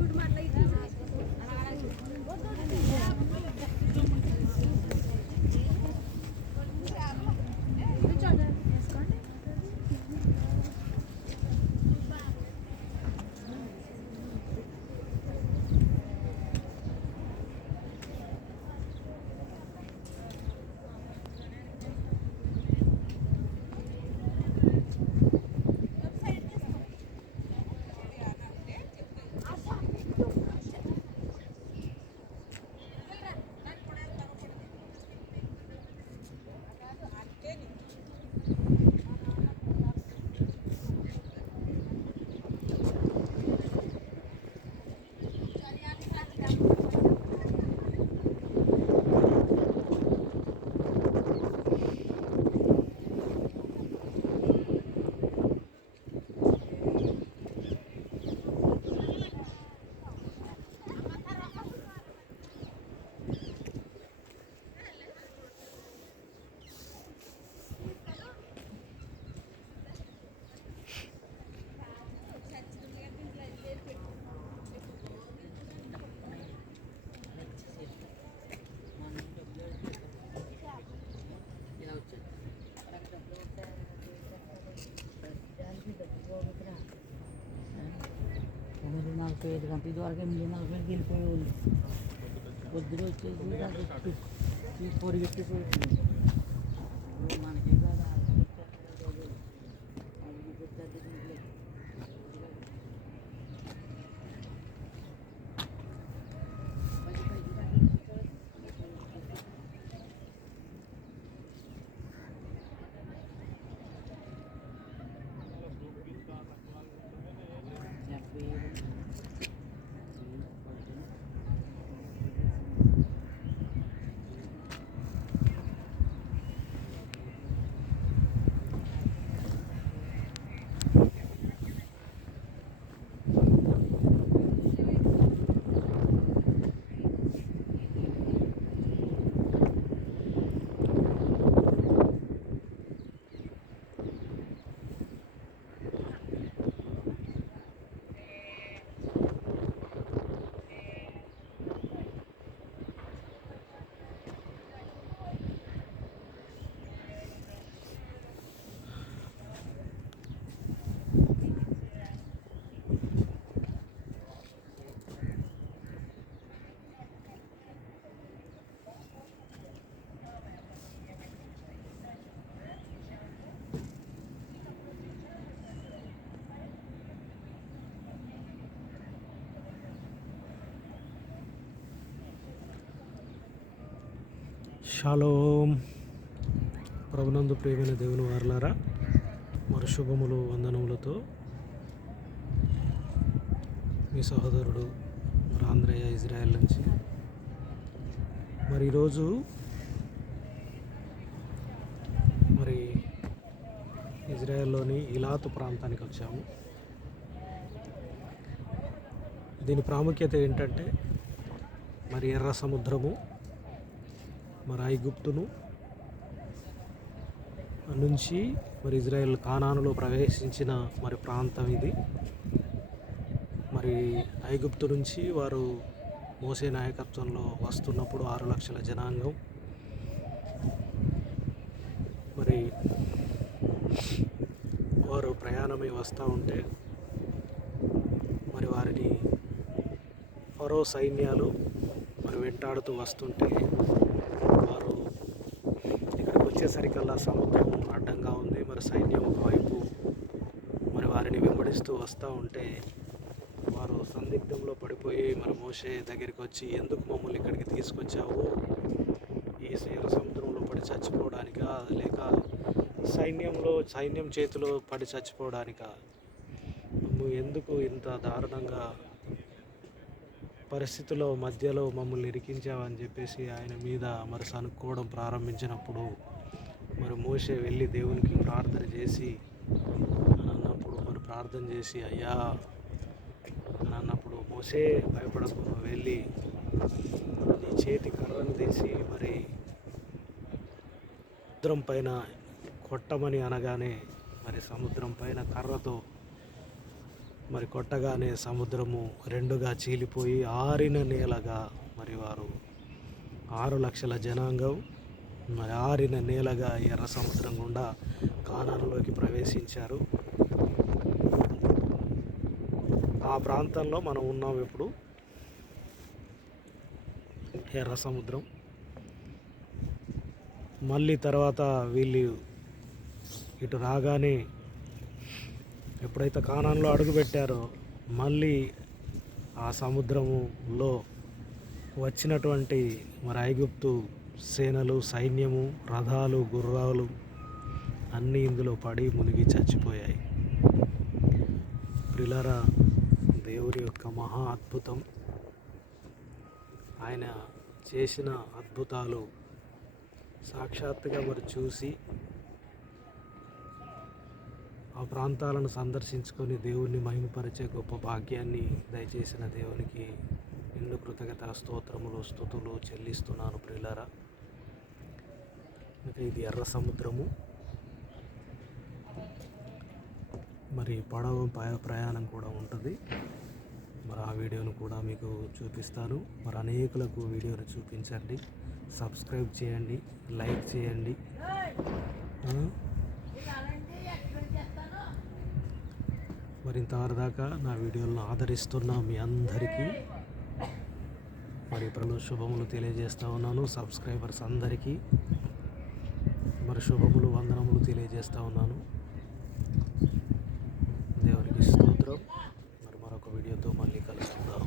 ఎనిమిది నలభై ఐదు గంటల ఇదివరకు ఎనిమిది నలభై ఐదు వెళ్ళిపోయేవాళ్ళు పొద్దున వచ్చేసి నాకు ఈ పొరిగెట్టేసేవాళ్ళు ఇప్పుడు మనకి కదా డెబ్బై ఐదు షాలోం ప్రభునందు ప్రియమైన దేవుని వారలారా మరి శుభములు వందనములతో మీ సహోదరుడు ఆంధ్రయ్య ఇజ్రాయెల్ నుంచి. మరి ఈరోజు మరి ఇజ్రాయెల్లోని ఇలాతు ప్రాంతానికి వచ్చాము. దీని ప్రాముఖ్యత ఏంటంటే మరి ఎర్ర సముద్రము మరి ఐగుప్తును నుంచి మరి ఇజ్రాయెల్ కానానులో ప్రవేశించిన మరి ప్రాంతం ఇది. మరి ఐగుప్తు నుంచి వారు మోసే నాయకత్వంలో వస్తున్నప్పుడు ఆరు లక్షల జనాంగం. మరి వారు ప్రయాణమై వస్తూ ఉంటే మరి వారిని ఫరో సైన్యాలు వెంటాడుతూ వస్తుంటే వారు ఇక్కడికి వచ్చేసరికల్లా సముద్రం అడ్డంగా ఉంది. మరి సైన్యం ఒకవైపు మరి వారిని వెంబడిస్తూ వస్తూ ఉంటే వారు సందిగ్ధంలో పడిపోయి మరి మోసే దగ్గరికి వచ్చి ఎందుకు మమ్మల్ని ఇక్కడికి తీసుకొచ్చావు? ఈ ఎర్ర సముద్రంలో పడి చచ్చిపోవడానికా? లేక సైన్యంలో సైన్యం చేతిలో పడి చచ్చిపోవడానికా? నువ్వు ఎందుకు ఇంత దారుణంగా పరిస్థితుల్లో మధ్యలో మమ్మల్ని ఇరికించావని చెప్పేసి ఆయన మీద మరి సనుక్కోవడం ప్రారంభించినప్పుడు మరి మోసే వెళ్ళి దేవునికి ప్రార్థన చేసి అని అన్నప్పుడు మరి ప్రార్థన చేసి అయ్యా అని అన్నప్పుడు మోసే భయపడకుండా వెళ్ళి నీ చేతి కర్రను తీసి మరి సముద్రం పైన కొట్టమని అనగానే మరి సముద్రం పైన కర్రతో మరి కొట్టగానే సముద్రము రెండుగా చీలిపోయి ఆరిన నేలగా మరి వారు ఆరు లక్షల జనాంగం మరి ఆరిన నేలగా ఎర్ర సముద్రం గుండా కానానులోకి ప్రవేశించారు. ఆ ప్రాంతంలో మనం ఉన్నాం ఇప్పుడు. ఎర్ర సముద్రం. మళ్ళీ తర్వాత వీళ్ళు ఇటు రాగానే ఎప్పుడైతే కానాన్లో అడుగుపెట్టారో మళ్ళీ ఆ సముద్రములో వచ్చినటువంటి మరి ఐగుప్తు సేనలు సైన్యము రథాలు గుర్రాలు అన్నీ ఇందులో పడి మునిగి చచ్చిపోయాయి. ప్రిలరా దేవుని యొక్క మహా అద్భుతం. ఆయన చేసిన అద్భుతాలు సాక్షాత్తుగా మరి చూసి ఆ ప్రాంతాలను సందర్శించుకొని దేవుణ్ణి మహిమపరిచే గొప్ప భాగ్యాన్ని దయచేసిన దేవునికి నిండు కృతజ్ఞత స్తోత్రములు స్థుతులు చెల్లిస్తున్నాను ప్రియులారా. ఇంకా ఇది ఎర్ర సముద్రము. మరి పడవ ప్రయాణం కూడా ఉంటుంది. మరి ఆ వీడియోను కూడా మీకు చూపిస్తాను. మరి అనేకులకు వీడియోను చూపించండి. సబ్స్క్రైబ్ చేయండి. లైక్ చేయండి. మరింత దాకా నా వీడియోలను ఆదరిస్తున్న మీ అందరికీ మరి ఇప్పుడు శుభములు తెలియజేస్తూ ఉన్నాను. సబ్స్క్రైబర్స్ అందరికీ మరి శుభములు వందనములు తెలియజేస్తూ ఉన్నాను. దేవునికి స్తోత్రం. మరి మరొక వీడియోతో మళ్ళీ కలుసుకుందాం.